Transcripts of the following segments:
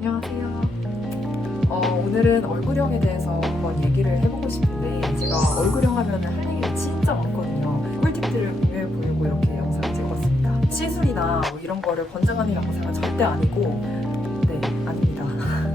안녕하세요. 오늘은 얼굴형에 대해서 한번 얘기를 해보고 싶은데, 제가 얼굴형 하면 할 얘기가 진짜 많거든요. 꿀팁들을 공유해 보려고 이렇게 영상을 찍어봤습니다. 시술이나 뭐 이런 거를 권장하는 영상은 절대 아니고, 네, 아닙니다.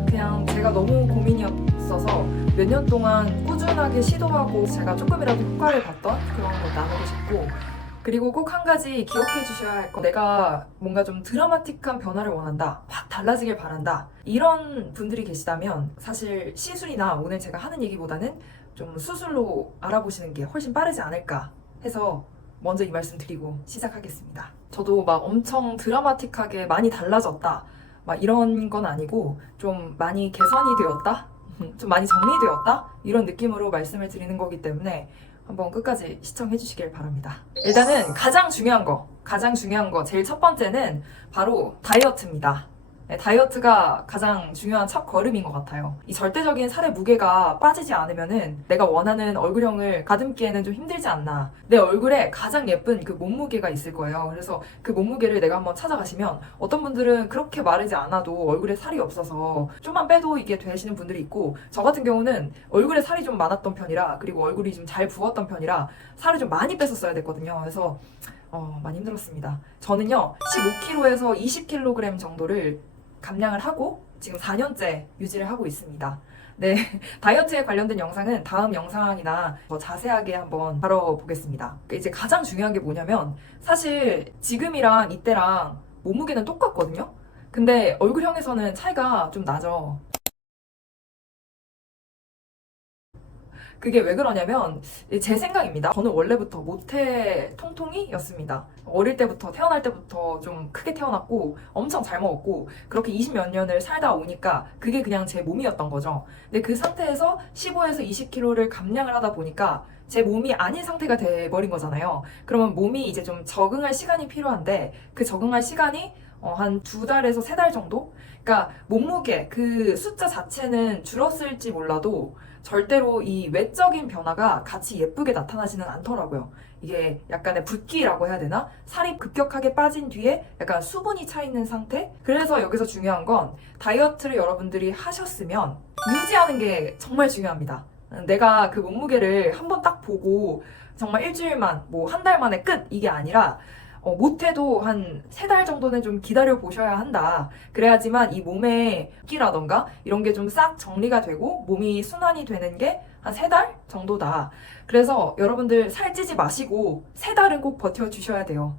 그냥 제가 너무 고민이었어서 몇 년 동안 꾸준하게 시도하고 제가 조금이라도 효과를 봤던 그런 걸 나누고 싶고, 그리고 꼭 한 가지 기억해 주셔야 할 거, 내가 뭔가 좀 드라마틱한 변화를 원한다, 확 달라지길 바란다, 이런 분들이 계시다면 사실 시술이나 오늘 제가 하는 얘기보다는 좀 수술로 알아보시는 게 훨씬 빠르지 않을까 해서 먼저 이 말씀 드리고 시작하겠습니다. 저도 막 엄청 드라마틱하게 많이 달라졌다 막 이런 건 아니고, 좀 많이 개선이 되었다? 좀 많이 정리되었다? 이런 느낌으로 말씀을 드리는 거기 때문에 한번 끝까지 시청해 주시길 바랍니다. 일단은 가장 중요한 거, 제일 첫 번째는 바로 다이어트입니다. 네, 다이어트가 가장 중요한 첫 걸음인 것 같아요. 이 절대적인 살의 무게가 빠지지 않으면은 내가 원하는 얼굴형을 가듬기에는 좀 힘들지 않나. 내 얼굴에 가장 예쁜 그 몸무게가 있을 거예요. 그래서 그 몸무게를 내가 한번 찾아가시면, 어떤 분들은 그렇게 마르지 않아도 얼굴에 살이 없어서 좀만 빼도 이게 되시는 분들이 있고, 저 같은 경우는 얼굴에 살이 좀 많았던 편이라, 그리고 얼굴이 좀 잘 부었던 편이라 살을 좀 많이 뺐었어야 됐거든요. 그래서 많이 힘들었습니다. 저는요 15kg에서 20kg 정도를 감량을 하고 지금 4년째 유지를 하고 있습니다. 네, 다이어트에 관련된 영상은 다음 영상이나 더 자세하게 한번 다뤄보겠습니다. 이제 가장 중요한 게 뭐냐면, 사실 지금이랑 이때랑 몸무게는 똑같거든요. 근데 얼굴형에서는 차이가 좀 나죠. 그게 왜 그러냐면, 제 생각입니다. 저는 원래부터 모태 통통이였습니다. 어릴 때부터, 태어날 때부터 좀 크게 태어났고 엄청 잘 먹었고, 그렇게 20몇 년을 살다 오니까 그게 그냥 제 몸이었던 거죠. 근데 그 상태에서 15에서 20kg를 감량을 하다 보니까 제 몸이 아닌 상태가 돼버린 거잖아요. 그러면 몸이 이제 좀 적응할 시간이 필요한데, 그 적응할 시간이 한 2달에서 3달 정도? 그러니까 몸무게 그 숫자 자체는 줄었을지 몰라도 절대로 이 외적인 변화가 같이 예쁘게 나타나지는 않더라고요. 이게 약간의 붓기라고 해야 되나? 살이 급격하게 빠진 뒤에 약간 수분이 차 있는 상태? 그래서 여기서 중요한 건, 다이어트를 여러분들이 하셨으면 유지하는 게 정말 중요합니다. 내가 그 몸무게를 한번 딱 보고 정말 일주일만, 뭐 한 달 만에 끝! 이게 아니라 못해도 한 3달 정도는 좀 기다려 보셔야 한다. 그래야지만 이 몸의 붓기라던가 이런 게 좀 싹 정리가 되고 몸이 순환이 되는 게 한 3달 정도다. 그래서 여러분들 살찌지 마시고 3달은 꼭 버텨주셔야 돼요.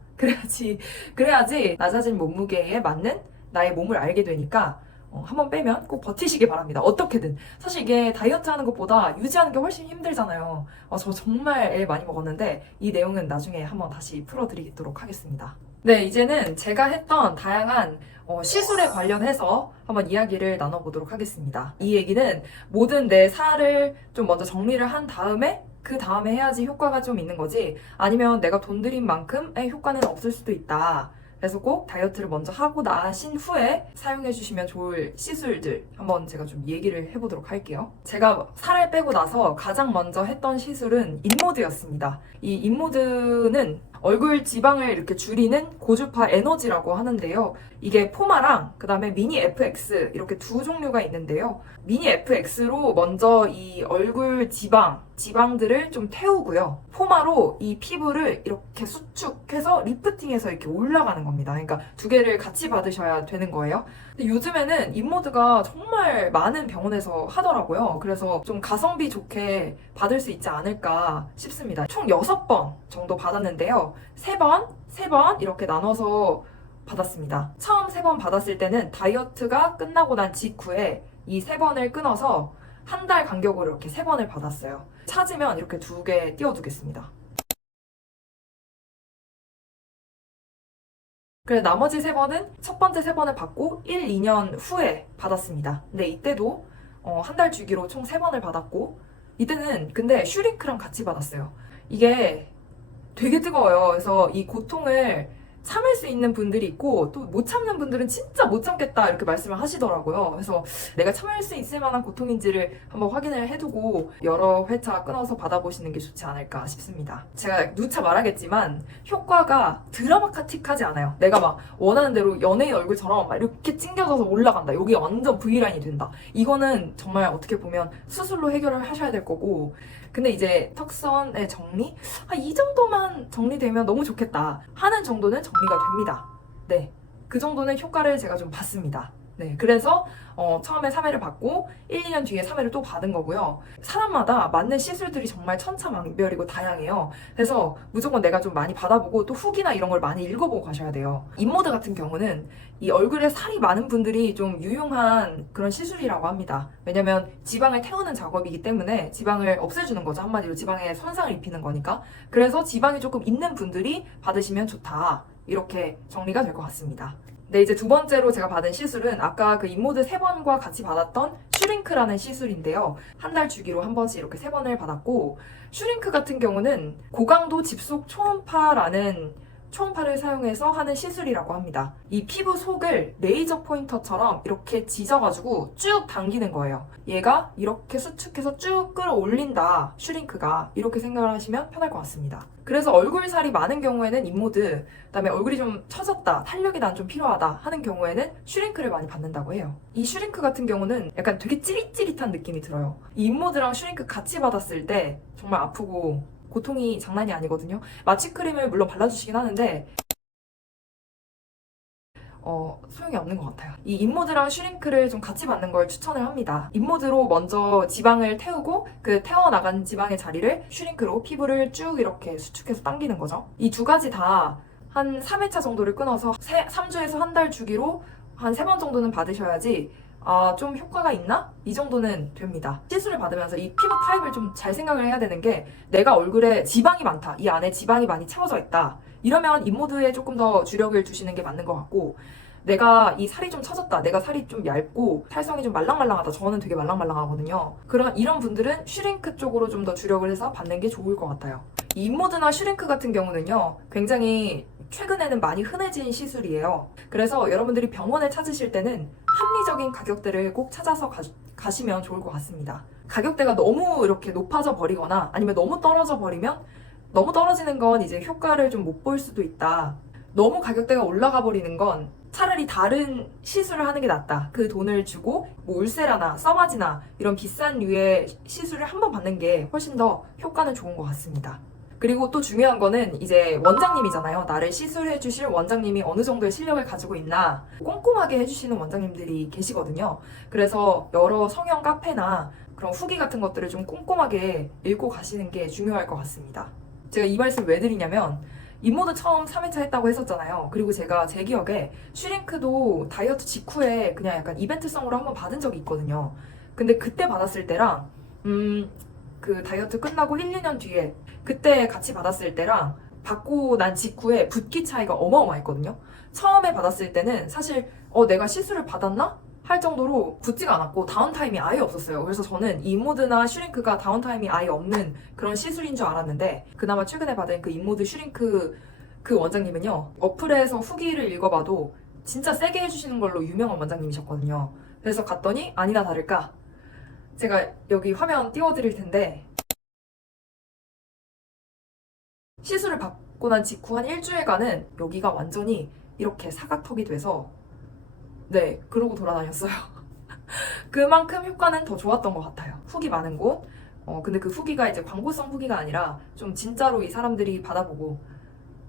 그래야지 낮아진 몸무게에 맞는 나의 몸을 알게 되니까 한번 빼면 꼭 버티시길 바랍니다. 어떻게든. 사실 이게 다이어트 하는 것보다 유지하는 게 훨씬 힘들잖아요. 저 정말 애 많이 먹었는데 이 내용은 나중에 한번 다시 풀어드리도록 하겠습니다. 네, 이제는 제가 했던 다양한 시술에 관련해서 한번 이야기를 나눠보도록 하겠습니다. 이 얘기는 모든 내 살을 좀 먼저 정리를 한 다음에 그 다음에 해야지 효과가 좀 있는 거지, 아니면 내가 돈 들인 만큼의 효과는 없을 수도 있다. 그래서 꼭 다이어트를 먼저 하고 나신 후에 사용해 주시면 좋을 시술들 한번 제가 좀 얘기를 해보도록 할게요. 제가 살을 빼고 나서 가장 먼저 했던 시술은 인모드였습니다. 이 인모드는 얼굴 지방을 이렇게 줄이는 고주파 에너지라고 하는데요. 이게 포마랑 그 다음에 미니 FX 이렇게 두 종류가 있는데요. 미니 FX로 먼저 이 얼굴 지방들을 좀 태우고요. 포마로 이 피부를 이렇게 수축해서 리프팅해서 이렇게 올라가는 겁니다. 그러니까 두 개를 같이 받으셔야 되는 거예요. 근데 요즘에는 인모드가 정말 많은 병원에서 하더라고요. 그래서 좀 가성비 좋게 받을 수 있지 않을까 싶습니다. 총 6번 정도 받았는데요. 3번 이렇게 나눠서 받았습니다. 처음 3번 받았을 때는 다이어트가 끝나고 난 직후에 이 3번을 끊어서 한 달 간격으로 이렇게 3번을 받았어요. 찾으면 이렇게 2개 띄워두겠습니다. 그래, 나머지 3번은 첫 번째 3번을 받고 1, 2년 후에 받았습니다. 근데 이때도 한 달 주기로 총 3번을 받았고, 이때는 근데 슈링크랑 같이 받았어요. 이게 되게 뜨거워요. 그래서 이 고통을 참을 수 있는 분들이 있고 또 못 참는 분들은 진짜 못 참겠다 이렇게 말씀을 하시더라고요. 그래서 내가 참을 수 있을 만한 고통인지를 한번 확인을 해두고 여러 회차 끊어서 받아보시는 게 좋지 않을까 싶습니다. 제가 누차 말하겠지만 효과가 드라마틱하지 않아요. 내가 막 원하는 대로 연예인 얼굴처럼 막 이렇게 찡겨져서 올라간다. 여기 완전 V라인이 된다. 이거는 정말 어떻게 보면 수술로 해결을 하셔야 될 거고, 근데 이제 턱선의 정리? 이 정도만 정리되면 너무 좋겠다 하는 정도는 정리가 됩니다. 네, 그 정도는 효과를 제가 좀 봤습니다. 네, 그래서 처음에 3회를 받고 1, 2년 뒤에 3회를 또 받은 거고요. 사람마다 맞는 시술들이 정말 천차만별이고 다양해요. 그래서 무조건 내가 좀 많이 받아보고 또 후기나 이런 걸 많이 읽어보고 가셔야 돼요. 인모드 같은 경우는 이 얼굴에 살이 많은 분들이 좀 유용한 그런 시술이라고 합니다. 왜냐면 지방을 태우는 작업이기 때문에 지방을 없애주는 거죠. 한마디로 지방에 손상을 입히는 거니까. 그래서 지방이 조금 있는 분들이 받으시면 좋다. 이렇게 정리가 될 것 같습니다. 네, 이제 두 번째로 제가 받은 시술은 아까 그 인모드 3번과 같이 받았던 슈링크라는 시술인데요. 한 달 주기로 한 번씩 이렇게 3번을 받았고, 슈링크 같은 경우는 고강도 집속 초음파라는 초음파를 사용해서 하는 시술이라고 합니다. 이 피부 속을 레이저 포인터처럼 이렇게 지져가지고 쭉 당기는 거예요. 얘가 이렇게 수축해서 쭉 끌어올린다, 슈링크가. 이렇게 생각을 하시면 편할 것 같습니다. 그래서 얼굴 살이 많은 경우에는 인모드, 그다음에 얼굴이 좀 처졌다, 탄력이 난 좀 필요하다 하는 경우에는 슈링크를 많이 받는다고 해요. 이 슈링크 같은 경우는 약간 되게 찌릿찌릿한 느낌이 들어요. 이 인모드랑 슈링크 같이 받았을 때 정말 아프고 고통이 장난이 아니거든요. 마취크림을 물론 발라주시긴 하는데 소용이 없는 것 같아요. 이 인모드랑 슈링크를 좀 같이 받는 걸 추천을 합니다. 인모드로 먼저 지방을 태우고 그 태워나간 지방의 자리를 슈링크로 피부를 쭉 이렇게 수축해서 당기는 거죠. 이 두 가지 다 한 3회차 정도를 끊어서 3주에서 한 달 주기로 한 3번 정도는 받으셔야지 좀 효과가 있나? 이 정도는 됩니다. 시술을 받으면서 이 피부 타입을 좀 잘 생각을 해야 되는 게, 내가 얼굴에 지방이 많다, 이 안에 지방이 많이 채워져 있다, 이러면 인모드에 조금 더 주력을 두시는 게 맞는 것 같고, 내가 이 살이 좀 처졌다, 내가 살이 좀 얇고 탈성이 좀 말랑말랑하다, 저는 되게 말랑말랑하거든요. 이런 분들은 슈링크 쪽으로 좀 더 주력을 해서 받는 게 좋을 것 같아요. 이 인모드나 슈링크 같은 경우는요, 굉장히 최근에는 많이 흔해진 시술이에요. 그래서 여러분들이 병원을 찾으실 때는 합리적인 가격대를 꼭 찾아서 가시면 좋을 것 같습니다. 가격대가 너무 이렇게 높아져 버리거나 아니면 너무 떨어져 버리면, 너무 떨어지는 건 이제 효과를 좀 못 볼 수도 있다. 너무 가격대가 올라가 버리는 건 차라리 다른 시술을 하는 게 낫다. 그 돈을 주고 뭐 울세라나 써마지나 이런 비싼 류의 시술을 한번 받는 게 훨씬 더 효과는 좋은 것 같습니다. 그리고 또 중요한 거는 이제 원장님이잖아요. 나를 시술해 주실 원장님이 어느 정도의 실력을 가지고 있나 꼼꼼하게 해주시는 원장님들이 계시거든요. 그래서 여러 성형 카페나 그런 후기 같은 것들을 좀 꼼꼼하게 읽고 가시는 게 중요할 것 같습니다. 제가 이 말씀 왜 드리냐면, 인모드 처음 3회차 했다고 했었잖아요. 그리고 제가 제 기억에 슈링크도 다이어트 직후에 그냥 약간 이벤트성으로 한번 받은 적이 있거든요. 근데 그때 받았을 때랑 그 다이어트 끝나고 1, 2년 뒤에 그때 같이 받았을 때랑 받고 난 직후에 붓기 차이가 어마어마했거든요. 처음에 받았을 때는 사실 내가 시술을 받았나? 할 정도로 붓지가 않았고 다운타임이 아예 없었어요. 그래서 저는 인모드나 슈링크가 다운타임이 아예 없는 그런 시술인 줄 알았는데, 그나마 최근에 받은 그 인모드 슈링크 그 원장님은요, 어플에서 후기를 읽어봐도 진짜 세게 해주시는 걸로 유명한 원장님이셨거든요. 그래서 갔더니 아니나 다를까, 제가 여기 화면 띄워드릴 텐데, 시술을 받고 난 직후 한 일주일간은 여기가 완전히 이렇게 사각턱이 돼서, 네, 그러고 돌아다녔어요. 그만큼 효과는 더 좋았던 것 같아요. 후기 많은 곳. 근데 그 후기가 이제 광고성 후기가 아니라 좀 진짜로 이 사람들이 받아보고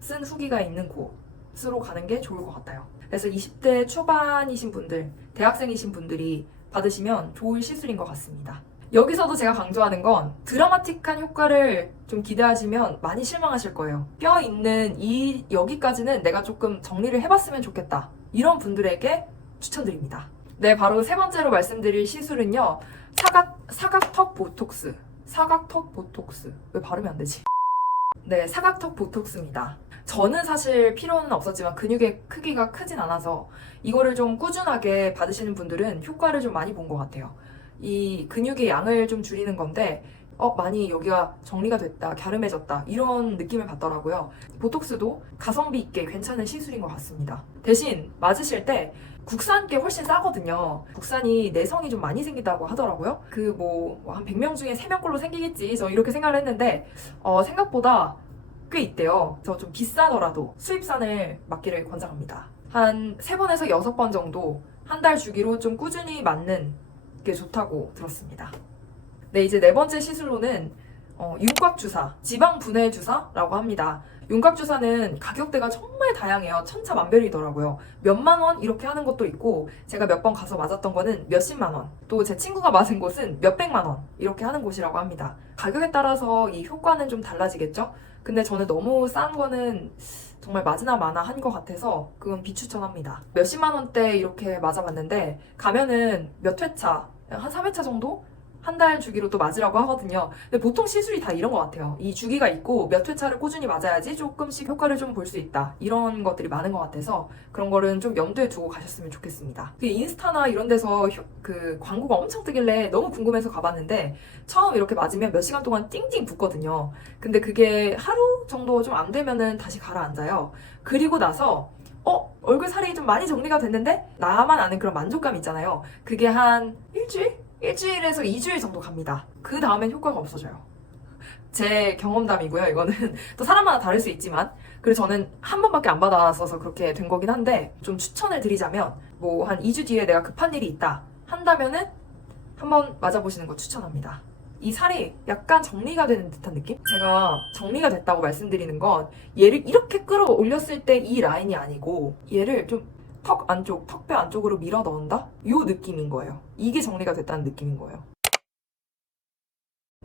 쓴 후기가 있는 곳으로 가는 게 좋을 것 같아요. 그래서 20대 초반이신 분들, 대학생이신 분들이 받으시면 좋을 시술인 것 같습니다. 여기서도 제가 강조하는 건, 드라마틱한 효과를 좀 기대하시면 많이 실망하실 거예요. 뼈 있는 여기까지는 내가 조금 정리를 해봤으면 좋겠다, 이런 분들에게 추천드립니다. 네, 바로 세 번째로 말씀드릴 시술은요, 사각턱 보톡스. 사각턱 보톡스. 왜 발음이 안 되지? 네, 사각턱 보톡스입니다. 저는 사실 필요는 없었지만 근육의 크기가 크진 않아서 이거를 좀 꾸준하게 받으시는 분들은 효과를 좀 많이 본 것 같아요. 이 근육의 양을 좀 줄이는 건데, 많이 여기가 정리가 됐다, 갸름해졌다 이런 느낌을 받더라고요. 보톡스도 가성비 있게 괜찮은 시술인 것 같습니다. 대신 맞으실 때 국산 게 훨씬 싸거든요. 국산이 내성이 좀 많이 생긴다고 하더라고요. 한 100명 중에 3명꼴로 생기겠지. 저 이렇게 생각을 했는데 생각보다 꽤 있대요. 그래서 좀 비싸더라도 수입산을 맞기를 권장합니다. 한 3번에서 6번 정도 한 달 주기로 좀 꾸준히 맞는 게 좋다고 들었습니다. 네, 이제 4번째 시술로는 윤곽주사, 지방분해 주사라고 합니다. 윤곽주사는 가격대가 정말 다양해요. 천차만별이더라고요. 몇만 원 이렇게 하는 것도 있고, 제가 몇 번 가서 맞았던 거는 몇십만 원, 또 제 친구가 맞은 곳은 몇백만 원 이렇게 하는 곳이라고 합니다. 가격에 따라서 이 효과는 좀 달라지겠죠? 근데 저는 너무 싼 거는 정말 맞으나 마나 한 것 같아서 그건 비추천합니다. 몇십만 원대 이렇게 맞아봤는데 가면은 몇 회차, 한 3회차 정도? 한 달 주기로 또 맞으라고 하거든요. 근데 보통 시술이 다 이런 것 같아요. 이 주기가 있고 몇 회차를 꾸준히 맞아야지 조금씩 효과를 좀 볼 수 있다. 이런 것들이 많은 것 같아서 그런 거는 좀 염두에 두고 가셨으면 좋겠습니다. 인스타나 이런 데서 그 광고가 엄청 뜨길래 너무 궁금해서 가봤는데 처음 이렇게 맞으면 몇 시간 동안 띵띵 붓거든요. 근데 그게 하루 정도 좀 안 되면은 다시 가라앉아요. 그리고 나서 얼굴 살이 좀 많이 정리가 됐는데 나만 아는 그런 만족감 있잖아요. 그게 한 일주일에서 2주일 정도 갑니다. 그 다음엔 효과가 없어져요. 제 경험담이고요. 이거는 또 사람마다 다를 수 있지만 그래서 저는 한 번밖에 안 받았어서 그렇게 된 거긴 한데 좀 추천을 드리자면 한 2주 뒤에 내가 급한 일이 있다 한다면은 한번 맞아보시는 거 추천합니다. 이 살이 약간 정리가 되는 듯한 느낌? 제가 정리가 됐다고 말씀드리는 건 얘를 이렇게 끌어올렸을 때 이 라인이 아니고 얘를 좀 턱뼈 안쪽으로 밀어 넣는다? 이 느낌인 거예요. 이게 정리가 됐다는 느낌인 거예요.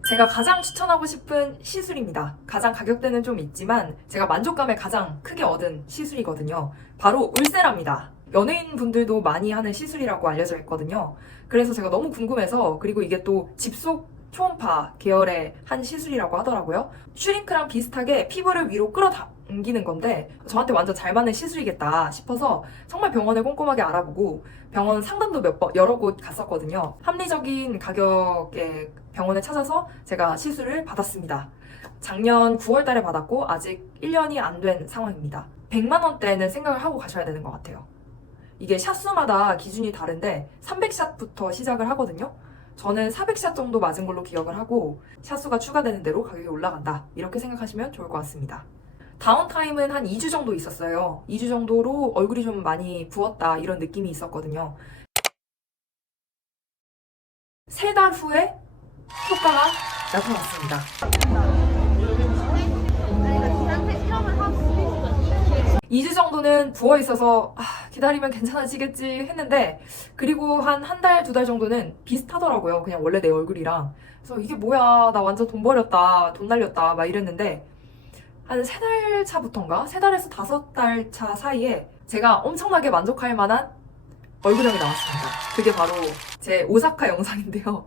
제가 가장 추천하고 싶은 시술입니다. 가장 가격대는 좀 있지만 제가 만족감을 가장 크게 얻은 시술이거든요. 바로 울세라입니다. 연예인 분들도 많이 하는 시술이라고 알려져 있거든요. 그래서 제가 너무 궁금해서 그리고 이게 또 집속 초음파 계열의 한 시술이라고 하더라고요. 슈링크랑 비슷하게 피부를 위로 끌어당기는 건데 저한테 완전 잘 맞는 시술이겠다 싶어서 정말 병원을 꼼꼼하게 알아보고 병원 상담도 여러 곳 갔었거든요. 합리적인 가격의 병원을 찾아서 제가 시술을 받았습니다. 작년 9월 달에 받았고 아직 1년이 안 된 상황입니다. 100만 원대는 생각을 하고 가셔야 되는 것 같아요. 이게 샷수마다 기준이 다른데 300샷부터 시작을 하거든요. 저는 400샷 정도 맞은 걸로 기억을 하고 샷수가 추가되는 대로 가격이 올라간다. 이렇게 생각하시면 좋을 것 같습니다. 다운타임은 한 2주 정도 있었어요. 2주 정도로 얼굴이 좀 많이 부었다 이런 느낌이 있었거든요. 3달 후에 효과가 나타났습니다. 2주 정도는 부어있어서 기다리면 괜찮아지겠지 했는데 그리고 한 달, 2달 정도는 비슷하더라고요. 그냥 원래 내 얼굴이랑. 그래서 이게 뭐야, 나 완전 돈 버렸다, 돈 날렸다 막 이랬는데 한 3달 차부터인가? 3달에서 5달 차 사이에 제가 엄청나게 만족할 만한 얼굴형이 나왔습니다. 그게 바로 제 오사카 영상인데요.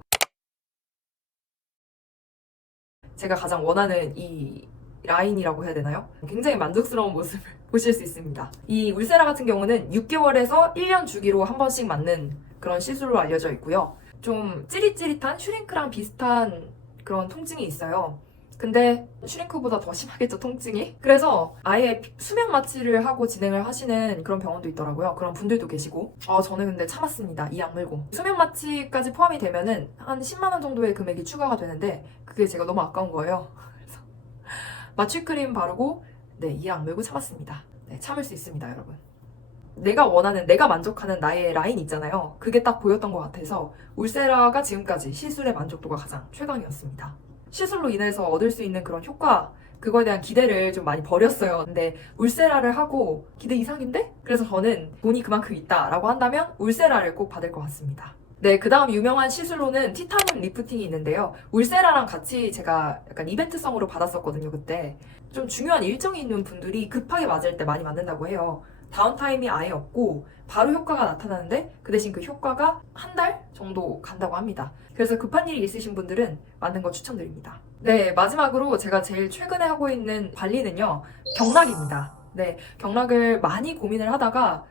제가 가장 원하는 이 라인이라고 해야 되나요? 굉장히 만족스러운 모습을 보실 수 있습니다. 이 울세라 같은 경우는 6개월에서 1년 주기로 한 번씩 맞는 그런 시술로 알려져 있고요. 좀 찌릿찌릿한 슈링크랑 비슷한 그런 통증이 있어요. 근데 슈링크보다 더 심하겠죠, 통증이? 그래서 아예 수면 마취를 하고 진행을 하시는 그런 병원도 있더라고요. 그런 분들도 계시고. 저는 근데 참았습니다. 이 악물고. 수면 마취까지 포함이 되면은 한 10만 원 정도의 금액이 추가가 되는데 그게 제가 너무 아까운 거예요. 그래서 마취크림 바르고 이 악물고 참았습니다. 네, 참을 수 있습니다, 여러분. 내가 원하는, 내가 만족하는 나의 라인 있잖아요. 그게 딱 보였던 것 같아서 울세라가 지금까지 시술의 만족도가 가장 최강이었습니다. 시술로 인해서 얻을 수 있는 그런 효과, 그거에 대한 기대를 좀 많이 버렸어요. 근데 울세라를 하고 기대 이상인데? 그래서 저는 돈이 그만큼 있다라고 한다면 울세라를 꼭 받을 것 같습니다. 네, 그 다음 유명한 시술로는 티타늄 리프팅이 있는데요. 울세라랑 같이 제가 약간 이벤트성으로 받았었거든요, 그때. 좀 중요한 일정이 있는 분들이 급하게 맞을 때 많이 맞는다고 해요. 다운타임이 아예 없고 바로 효과가 나타나는데 그 대신 그 효과가 한 달 정도 간다고 합니다. 그래서 급한 일이 있으신 분들은 맞는 거 추천드립니다. 네, 마지막으로 제가 제일 최근에 하고 있는 관리는요, 경락입니다. 네, 경락을 많이 고민을 하다가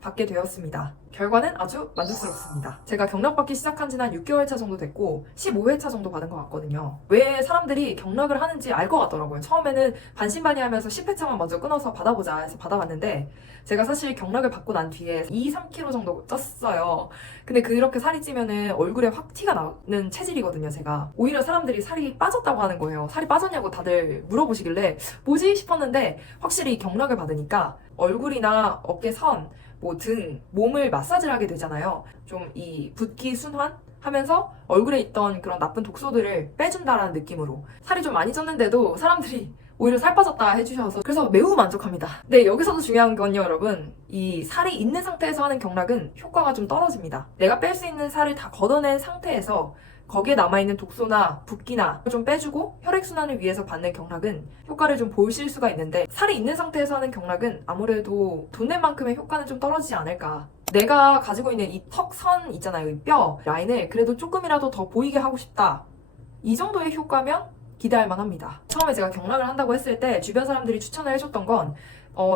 받게 되었습니다. 결과는 아주 만족스럽습니다. 제가 경락받기 시작한 지는 한 6개월 차 정도 됐고 15회차 정도 받은 것 같거든요. 왜 사람들이 경락을 하는지 알 것 같더라고요. 처음에는 반신반의하면서 10회차만 먼저 끊어서 받아보자 해서 받아봤는데 제가 사실 경락을 받고 난 뒤에 2, 3kg 정도 쪘어요. 근데 그렇게 살이 찌면은 얼굴에 확 티가 나는 체질이거든요, 제가. 오히려 사람들이 살이 빠졌다고 하는 거예요. 살이 빠졌냐고 다들 물어보시길래 뭐지 싶었는데 확실히 경락을 받으니까 얼굴이나 어깨선, 뭐 등, 몸을 마사지를 하게 되잖아요. 좀 이 붓기 순환? 하면서 얼굴에 있던 그런 나쁜 독소들을 빼준다라는 느낌으로 살이 좀 많이 쪘는데도 사람들이 오히려 살 빠졌다 해주셔서 그래서 매우 만족합니다. 네, 여기서도 중요한 건요, 여러분. 이 살이 있는 상태에서 하는 경락은 효과가 좀 떨어집니다. 내가 뺄 수 있는 살을 다 걷어낸 상태에서 거기에 남아있는 독소나 붓기나 좀 빼주고 혈액순환을 위해서 받는 경락은 효과를 좀 보실 수가 있는데 살이 있는 상태에서 하는 경락은 아무래도 돈 낸 만큼의 효과는 좀 떨어지지 않을까. 내가 가지고 있는 이 턱선 있잖아요. 이 뼈 라인을 그래도 조금이라도 더 보이게 하고 싶다. 이 정도의 효과면 기대할 만합니다. 처음에 제가 경락을 한다고 했을 때 주변 사람들이 추천을 해줬던 건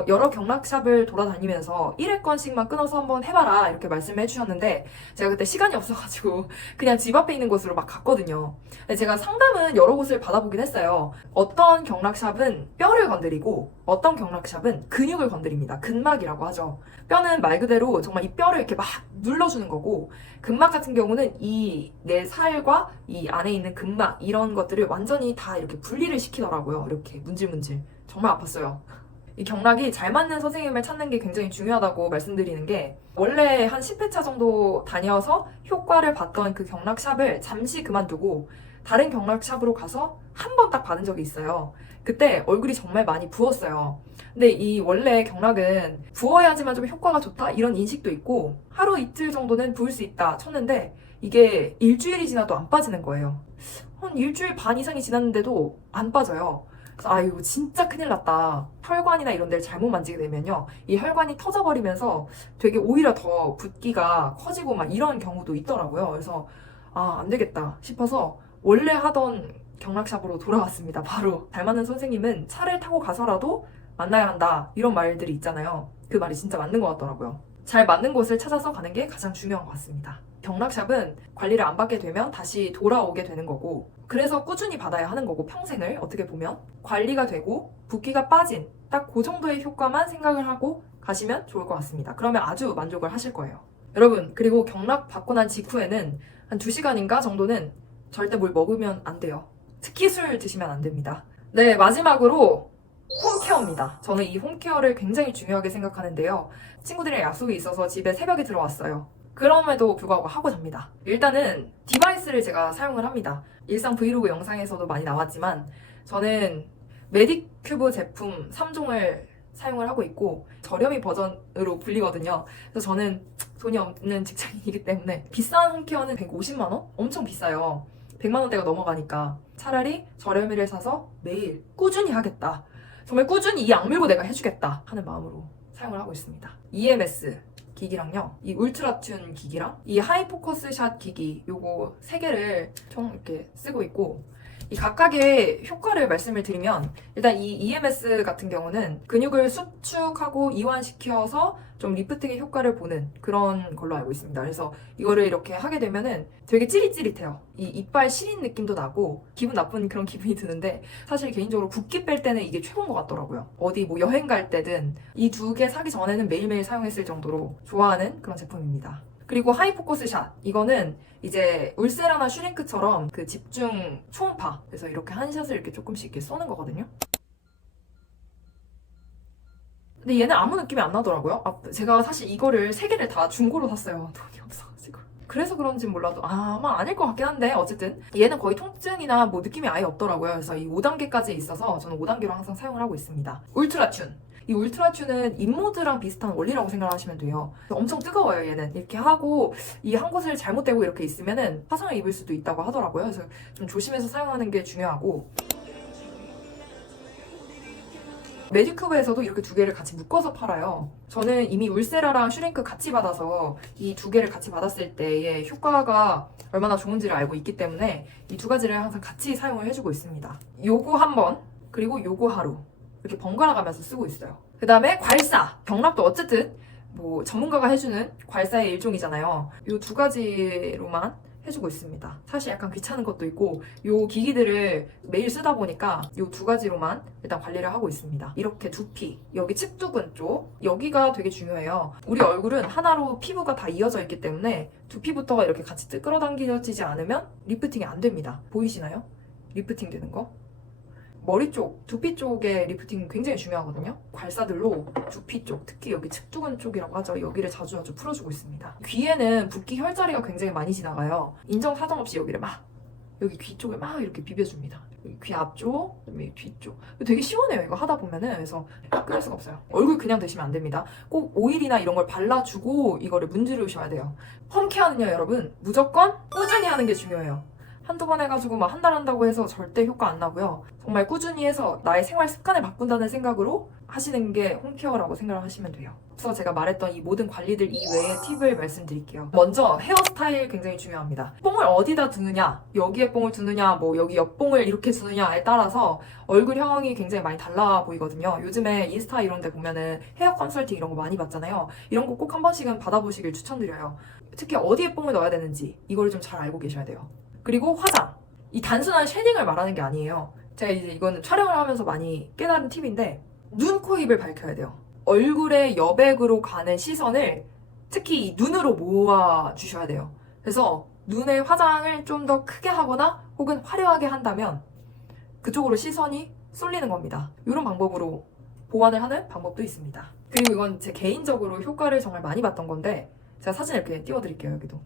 여러 경락샵을 돌아다니면서 1회권씩만 끊어서 한번 해봐라 이렇게 말씀을 해주셨는데 제가 그때 시간이 없어가지고 그냥 집 앞에 있는 곳으로 막 갔거든요. 근데 제가 상담은 여러 곳을 받아보긴 했어요. 어떤 경락샵은 뼈를 건드리고 어떤 경락샵은 근육을 건드립니다. 근막이라고 하죠. 뼈는 말 그대로 정말 이 뼈를 이렇게 막 눌러주는 거고 근막 같은 경우는 이 내 살과 이 안에 있는 근막 이런 것들을 완전히 다 이렇게 분리를 시키더라고요. 이렇게 문질문질. 정말 아팠어요. 이 경락이 잘 맞는 선생님을 찾는 게 굉장히 중요하다고 말씀드리는 게 원래 한 10회차 정도 다녀서 효과를 봤던 그 경락샵을 잠시 그만두고 다른 경락샵으로 가서 한 번 딱 받은 적이 있어요. 그때 얼굴이 정말 많이 부었어요. 근데 이 원래 경락은 부어야지만 좀 효과가 좋다 이런 인식도 있고 하루 이틀 정도는 부을 수 있다 쳤는데 이게 일주일이 지나도 안 빠지는 거예요. 한 일주일 반 이상이 지났는데도 안 빠져요. 그래서 아 이거 진짜 큰일 났다. 혈관이나 이런 데를 잘못 만지게 되면요. 이 혈관이 터져버리면서 되게 오히려 더 붓기가 커지고 막 이런 경우도 있더라고요. 그래서 아 안 되겠다 싶어서 원래 하던 경락샵으로 돌아왔습니다. 바로 잘 맞는 선생님은 차를 타고 가서라도 만나야 한다. 이런 말들이 있잖아요. 그 말이 진짜 맞는 것 같더라고요. 잘 맞는 곳을 찾아서 가는 게 가장 중요한 것 같습니다. 경락샵은 관리를 안 받게 되면 다시 돌아오게 되는 거고 그래서 꾸준히 받아야 하는 거고 평생을 어떻게 보면 관리가 되고 붓기가 빠진 딱 그 정도의 효과만 생각을 하고 가시면 좋을 것 같습니다. 그러면 아주 만족을 하실 거예요. 여러분 그리고 경락 받고 난 직후에는 한 2시간인가 정도는 절대 뭘 먹으면 안 돼요. 특히 술 드시면 안 됩니다. 네, 마지막으로 홈케어입니다. 저는 이 홈케어를 굉장히 중요하게 생각하는데요. 친구들이랑 약속이 있어서 집에 새벽에 들어왔어요. 그럼에도 불구하고 하고 잡니다. 일단은 디바이스를 제가 사용을 합니다. 일상 브이로그 영상에서도 많이 나왔지만 저는 메디큐브 제품 3종을 사용을 하고 있고 저렴이 버전으로 불리거든요. 그래서 저는 돈이 없는 직장인이기 때문에 비싼 홈케어는 150만 원? 엄청 비싸요. 100만 원대가 넘어가니까 차라리 저렴이를 사서 매일 꾸준히 하겠다. 정말 꾸준히 이 악물고 내가 해주겠다 하는 마음으로 사용을 하고 있습니다. EMS 기기랑요, 이 울트라튠 기기랑 이 하이포커스 샷 기기 요거 3개를 총 이렇게 쓰고 있고 이 각각의 효과를 말씀을 드리면 일단 이 EMS 같은 경우는 근육을 수축하고 이완시켜서 좀 리프팅의 효과를 보는 그런 걸로 알고 있습니다. 그래서 이거를 이렇게 하게 되면은 되게 찌릿찌릿해요. 이 이빨 시린 느낌도 나고 기분 나쁜 그런 기분이 드는데 사실 개인적으로 붓기 뺄 때는 이게 최고인 것 같더라고요. 어디 뭐 여행 갈 때든 이 2개 사기 전에는 매일매일 사용했을 정도로 좋아하는 그런 제품입니다. 그리고 하이포커스 샷 이거는 이제 울세라나 슈링크처럼 그 집중 초음파 그래서 이렇게 한 샷을 이렇게 조금씩 이렇게 쏘는 거거든요. 근데 얘는 아무 느낌이 안 나더라고요. 제가 사실 이거를 3개를 다 중고로 샀어요. 돈이 없어가지고. 그래서 그런지 몰라도 아마 아닐 것 같긴 한데 어쨌든 얘는 거의 통증이나 뭐 느낌이 아예 없더라고요. 그래서 이 5단계까지 있어서 저는 5단계로 항상 사용을 하고 있습니다. 울트라튠 이 울트라튠은 인모드랑 비슷한 원리라고 생각하시면 돼요. 엄청 뜨거워요 얘는. 이렇게 하고 이 한 곳을 잘못대고 이렇게 있으면은 화상을 입을 수도 있다고 하더라고요. 그래서 좀 조심해서 사용하는 게 중요하고 메디큐브에서도 이렇게 2개를 같이 묶어서 팔아요. 저는 이미 울세라랑 슈링크 같이 받아서 이 2개를 같이 받았을 때의 효과가 얼마나 좋은지를 알고 있기 때문에 이 2가지를 항상 같이 사용을 해주고 있습니다. 요거 한 번, 그리고 요거 하루 이렇게 번갈아 가면서 쓰고 있어요. 그 다음에 괄사! 경락도 어쨌든 뭐 전문가가 해주는 괄사의 일종이잖아요. 이 두 가지로만 해주고 있습니다. 사실 약간 귀찮은 것도 있고 이 기기들을 매일 쓰다 보니까 이 두 가지로만 일단 관리를 하고 있습니다. 이렇게 두피, 여기 측두근 쪽, 여기가 되게 중요해요. 우리 얼굴은 하나로 피부가 다 이어져 있기 때문에 두피부터가 이렇게 같이 끌어당겨지지 않으면 리프팅이 안 됩니다. 보이시나요? 리프팅 되는 거? 머리 쪽, 두피 쪽에 리프팅 굉장히 중요하거든요. 괄사들로 두피 쪽, 특히 여기 측두근 쪽이라고 하죠. 여기를 자주 풀어주고 있습니다. 귀에는 붓기 혈자리가 굉장히 많이 지나가요. 인정사정 없이 여기를 여기 귀 쪽을 이렇게 비벼줍니다. 여기 귀 앞쪽, 그다음에 뒤쪽. 되게 시원해요, 이거 하다 보면은. 그래서 끊을 수가 없어요. 얼굴 그냥 대시면 안 됩니다. 꼭 오일이나 이런 걸 발라주고 이거를 문지르셔야 돼요. 홈케어는요, 여러분, 무조건 꾸준히 하는 게 중요해요. 한두 번 해가지고 한 달 한다고 해서 절대 효과 안 나고요. 정말 꾸준히 해서 나의 생활 습관을 바꾼다는 생각으로 하시는 게 홈케어라고 생각을 하시면 돼요. 그래서 제가 말했던 이 모든 관리들 이외의 팁을 말씀드릴게요. 먼저 헤어스타일 굉장히 중요합니다. 뽕을 어디다 두느냐, 여기에 뽕을 두느냐, 뭐 여기 옆뽕을 이렇게 두느냐에 따라서 얼굴형이 굉장히 많이 달라 보이거든요. 요즘에 인스타 이런 데 보면은 헤어 컨설팅 이런 거 많이 받잖아요. 이런 거 꼭 한 번씩은 받아보시길 추천드려요. 특히 어디에 뽕을 넣어야 되는지 이걸 좀 잘 알고 계셔야 돼요. 그리고 화장. 이 단순한 쉐딩을 말하는 게 아니에요. 제가 이제 이거는 촬영을 하면서 많이 깨달은 팁인데 눈, 코, 입을 밝혀야 돼요. 얼굴의 여백으로 가는 시선을 특히 이 눈으로 모아주셔야 돼요. 그래서 눈에 화장을 좀 더 크게 하거나 혹은 화려하게 한다면 그쪽으로 시선이 쏠리는 겁니다. 이런 방법으로 보완을 하는 방법도 있습니다. 그리고 이건 제 개인적으로 효과를 정말 많이 봤던 건데 제가 사진 이렇게 띄워드릴게요, 여기도.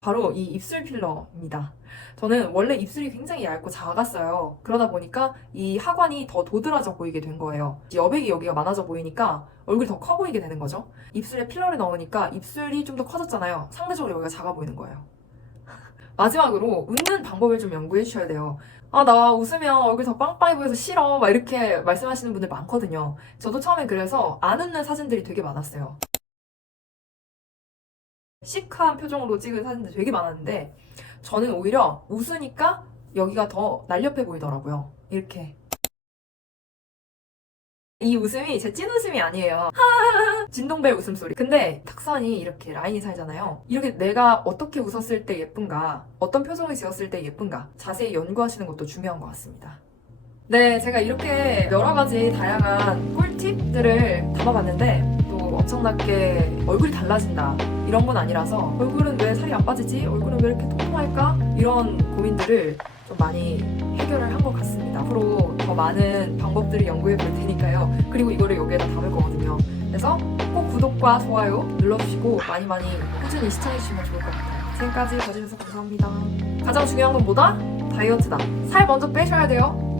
바로 이 입술 필러입니다. 저는 원래 입술이 굉장히 얇고 작았어요. 그러다 보니까 이 하관이 더 도드라져 보이게 된 거예요. 여백이 여기가 많아져 보이니까 얼굴이 더 커 보이게 되는 거죠. 입술에 필러를 넣으니까 입술이 좀 더 커졌잖아요. 상대적으로 여기가 작아 보이는 거예요. 마지막으로 웃는 방법을 좀 연구해 주셔야 돼요. 아, 나 웃으면 얼굴 더 빵빵해 보여서 싫어. 막 이렇게 말씀하시는 분들 많거든요. 저도 처음엔 그래서 안 웃는 사진들이 되게 많았어요. 시크한 표정으로 찍은 사진들 되게 많았는데 저는 오히려 웃으니까 여기가 더 날렵해 보이더라고요. 이렇게. 이 웃음이 제 찐웃음이 아니에요. 진동벨 웃음소리. 근데 탁선이 이렇게 라인이 살잖아요. 이렇게 내가 어떻게 웃었을 때 예쁜가, 어떤 표정을 지었을 때 예쁜가 자세히 연구하시는 것도 중요한 것 같습니다. 네, 제가 이렇게 여러 가지 다양한 꿀팁들을 담아봤는데 또 엄청나게 얼굴이 달라진다 이런 건 아니라서 얼굴은 왜 살이 안 빠지지? 얼굴은 왜 이렇게 통통할까? 이런 고민들을 좀 많이 해결을 한 것 같습니다. 앞으로 더 많은 방법들을 연구해 볼 테니까요. 그리고 이거를 여기에다 담을 거거든요. 그래서 꼭 구독과 좋아요 눌러주시고 많이 꾸준히 시청해주시면 좋을 것 같아요. 지금까지 봐주셔서 감사합니다. 가장 중요한 건 뭐다? 다이어트다. 살 먼저 빼셔야 돼요.